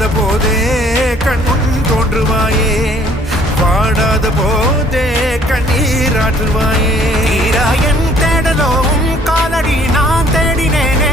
வாடாத போதே கண்முன் தோன்றுவாயே, வாடாத போதே கண்ணீராற்றுவாயே. என் தேடலோவும் காலடி நான் தேடினேனே,